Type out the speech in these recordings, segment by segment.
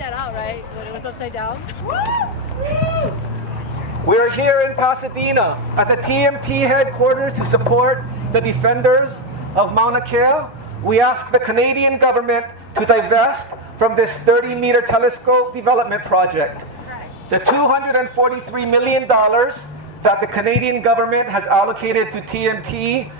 that out, right? When it was upside down. We're here in Pasadena at the TMT headquarters to support the defenders of Mauna Kea. We ask the Canadian government to divest from this 30-meter telescope development project. The $243 million that the Canadian government has allocated to TMT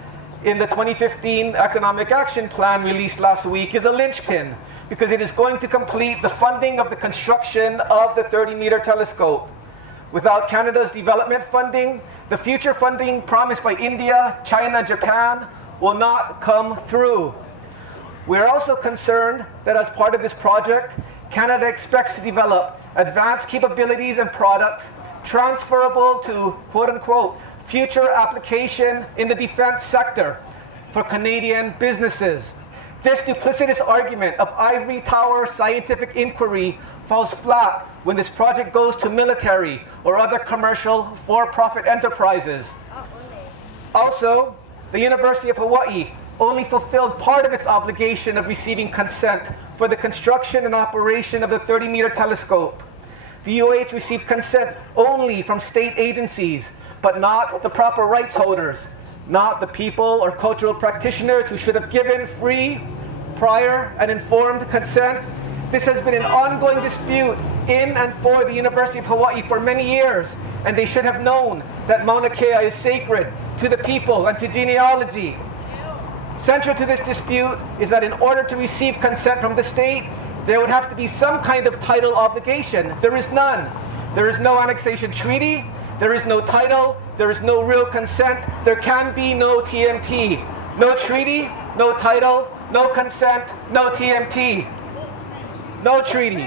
in the 2015 Economic Action Plan released last week is a linchpin because it is going to complete the funding of the construction of the 30-meter telescope. Without Canada's development funding, the future funding promised by India, China, and Japan will not come through. We are also concerned that as part of this project, Canada expects to develop advanced capabilities and products transferable to, quote-unquote, future application in the defense sector for Canadian businesses. This duplicitous argument of ivory tower scientific inquiry falls flat when this project goes to military or other commercial for-profit enterprises. Also, the University of Hawaii only fulfilled part of its obligation of receiving consent for the construction and operation of the 30-meter telescope. The UH received consent only from state agencies, but not the proper rights holders, not the people or cultural practitioners who should have given free, prior, and informed consent. This has been an ongoing dispute in and for the University of Hawaii for many years, and they should have known that Mauna Kea is sacred to the people and to genealogy. Central to this dispute is that in order to receive consent from the state, there would have to be some kind of title obligation. There is none. There is no annexation treaty. There is no title. There is no real consent. There can be no TMT. No treaty, no title, no consent, no TMT. No treaty.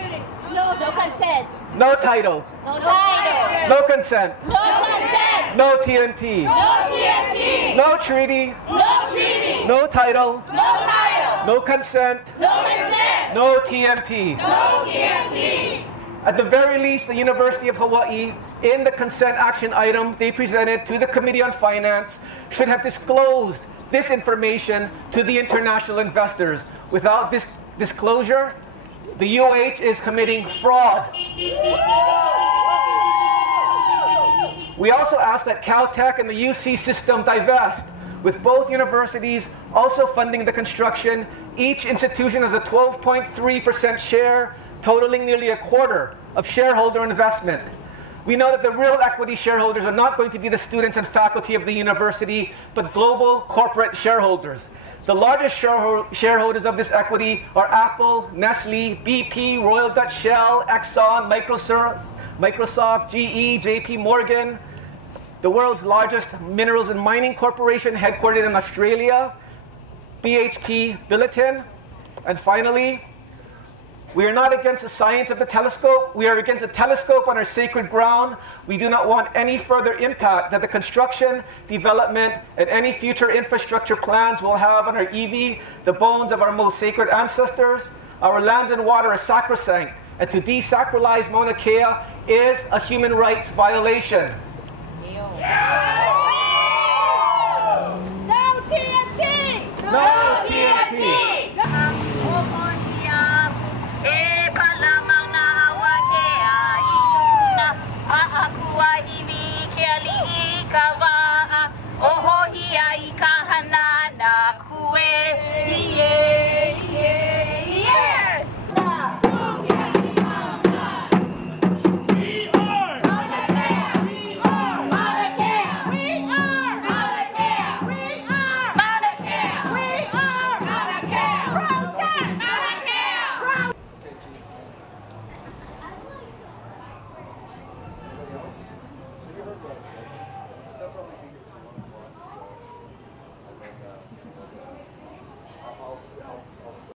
No consent. No title. No title. No consent. No consent. No TMT. No TMT. No treaty. No treaty. No title. No title. No consent. No consent. No TMT. No TMT. At the very least, the University of Hawaii, in the consent action item they presented to the Committee on Finance, should have disclosed this information to the international investors. Without this disclosure, the UH is committing fraud. We also ask that Caltech and the UC system divest, with both universities also funding the construction. Each institution has a 12.3% share, totaling nearly a quarter of shareholder investment. We know that the real equity shareholders are not going to be the students and faculty of the university, but global corporate shareholders. The largest shareholders of this equity are Apple, Nestle, BP, Royal Dutch Shell, Exxon, Microsoft, GE, JP Morgan, the world's largest minerals and mining corporation headquartered in Australia, BHP Billiton, and finally, we are not against the science of the telescope. We are against a telescope on our sacred ground. We do not want any further impact that the construction, development, and any future infrastructure plans will have on our iwi, the bones of our most sacred ancestors. Our lands and water are sacrosanct, and to desacralize Mauna Kea is a human rights violation. No TMT! No TMT!